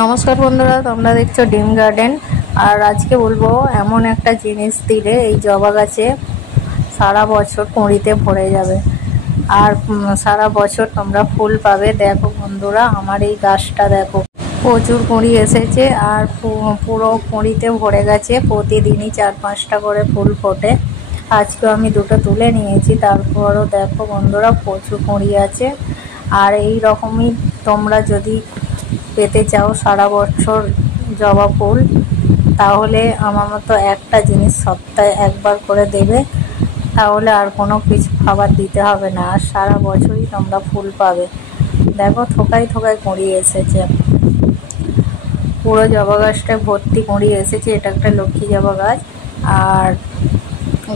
নমস্কার বন্ধুরা, তোমরা দেখছো ডিম গার্ডেন। আর আজকে বলবো এমন একটা জিনিস দিলে এই জবা গাছে সারা বছর কুঁড়িতে ভরে যাবে আর সারা বছর তোমরা ফুল পাবে। দেখো বন্ধুরা, আমার এই গাছটা দেখো, প্রচুর কুঁড়ি এসেছে আর পুরো কুঁড়িতে ভরে গেছে। প্রতিদিনই 4-5টা করে ফুল ফোটে। আজকেও আমি দুটো তুলে নিয়েছি। তারপরও দেখো বন্ধুরা, প্রচুর কুঁড়ি আছে। আর এই রকমই তোমরা যদি পেতে চাও সারা বছর জবা ফুল, তাহলে আমার মতো একটা জিনিস সপ্তাহে একবার করে দেবে, তাহলে আর কোনো কিছু খাবার দিতে হবে না, আর সারা বছরই তোমরা ফুল পাবে। দেখো থোকায় থোকায় কুঁড়ি এসেছে, পুরো জবা গাছটায় ভর্তি কুঁড়ি এসেছে। এটা একটা লক্ষ্মী জবা গাছ। আর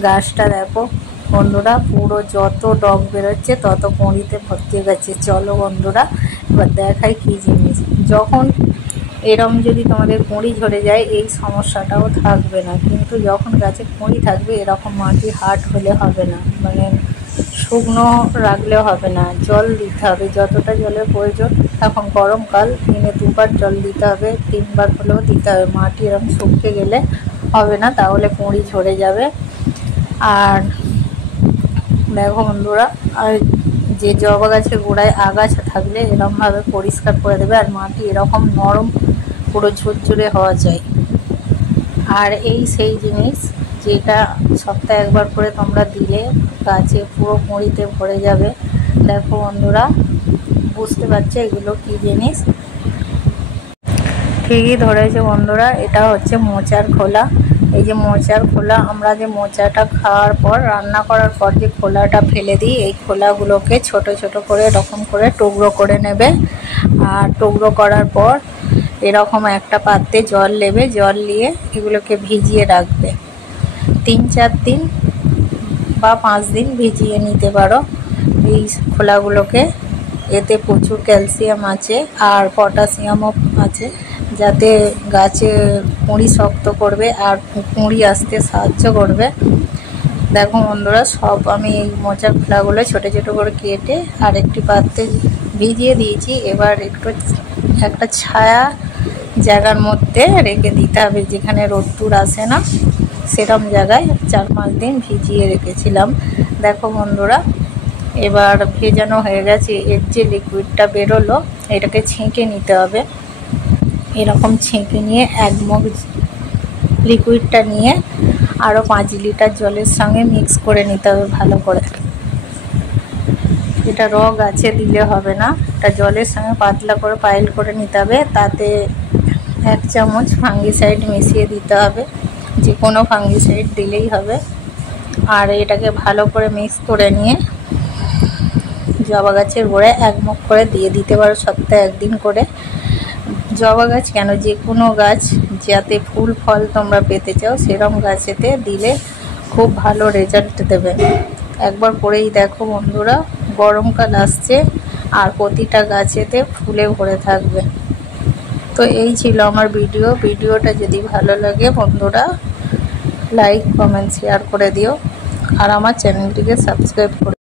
গাছটা দেখো বন্ধুরা, পুরো যত ডগ বেরোচ্ছে তত কুঁড়িতে ভর্তি গেছে। চলো বন্ধুরা, এবার দেখাই কি জিনিস। যখন এরম যদি তোমাদের কুঁড়ি ঝরে যায়, এই সমস্যাটাও থাকবে না। কিন্তু যখন গাছে কুঁড়ি থাকবে, এরকম মাটি হার্ড হলে হবে না, মানে শুকনো রাখলেও হবে না, জল দিতে হবে যতটা জলের প্রয়োজন। এখন গরমকাল, দিনে 2বার জল দিতে হবে, 3বার হলেও দিতে হবে। মাটি এরকম শুকিয়ে গেলে হবে না, তাহলে কুঁড়ি ঝরে যাবে। আর দেখো বন্ধুরা, আর যে জবা গাছের গোড়ায় আগাছা থাকলে এরকমভাবে পরিষ্কার করে দেবে। আর মাটি এরকম নরম, পুরো ঝুরঝুরে হওয়া চাই। আর এই সেই জিনিস যেটা সপ্তাহে একবার করে তোমরা দিলে গাছে পুরো কুঁড়িতে ভরে যাবে। দেখো বন্ধুরা, বুঝতে পারছো এগুলো কি জিনিস? ঠিকই ধরেছে বন্ধুরা, এটা হচ্ছে মোচার খোলা। এই যে মোচার খোলা, আমরা যে মোচাটা খাওয়ার পর, রান্না করার পর যে খোলাটা ফেলে দিই, এই খোলাগুলোকে ছোট ছোট করে এরকম করে টুকরো করে নেবে। আর টুকরো করার পর এরকম একটা পাত্রে জল নেবে, জল নিয়ে এগুলোকে ভিজিয়ে রাখবে 3-4 দিন বা 5 দিন ভিজিয়ে নিতে পারো এই খোলাগুলোকে। এতে প্রচুর ক্যালসিয়াম আছে আর পটাশিয়ামও আছে, যাতে গাছে কুঁড়ি শক্ত করবে আর কুঁড়ি আসতে সাহায্য করবে। দেখো বন্ধুরা, সব আমি এই মোচার খোলাগুলো ছোটো ছোটো করে কেটে আরেকটি পাত্রে ভিজিয়ে দিয়েছি। এবার একটা ছায়া জায়গার মধ্যে রেখে দিতে হবে, যেখানে রোদ্দুর আসে না, সেরকম জায়গায় 4-5 দিন ভিজিয়ে রেখেছিলাম। দেখো বন্ধুরা, এবার ভেজানো হয়ে গেছে। এর যে লিকুইডটা বেরোলো, এটাকে ছেঁকে নিতে হবে। এরকম ছেঁকে নিয়ে 1 মগ লিকুইডটা নিয়ে আরও 5 লিটার জলের সঙ্গে মিক্স করে নিতে হবে ভালো করে। এটা র গাছে দিলে হবে না, এটা জলের সঙ্গে পাতলা করে পাইল করে নিতে হবে। তাতে 1 চামচ ফাঙ্গিসাইড মিশিয়ে দিতে হবে, যে কোনো ফাঙ্গিসাইড দিলেই হবে। আর এটাকে ভালো করে মিক্স করে নিয়ে জবা গাছের গোড়ায় 1 মগ করে দিয়ে দিতে পারো সপ্তাহে 1 দিন করে। জবা গাছ কেন, যে কোনো গাছ যাতে ফুল ফল তোমরা পেতে চাও, সেরকম গাছেতে দিলে খুব ভালো রেজাল্ট দেবে। একবার করেই দেখো বন্ধুরা, গরমকাল আসছে আর প্রতিটা গাছেতে ফুলে ভরে থাকবে। তো এই ছিল আমার ভিডিওটা যদি ভালো লাগে বন্ধুরা, লাইক কমেন্ট শেয়ার করে দিও আর আমার চ্যানেলটিকে সাবস্ক্রাইব করে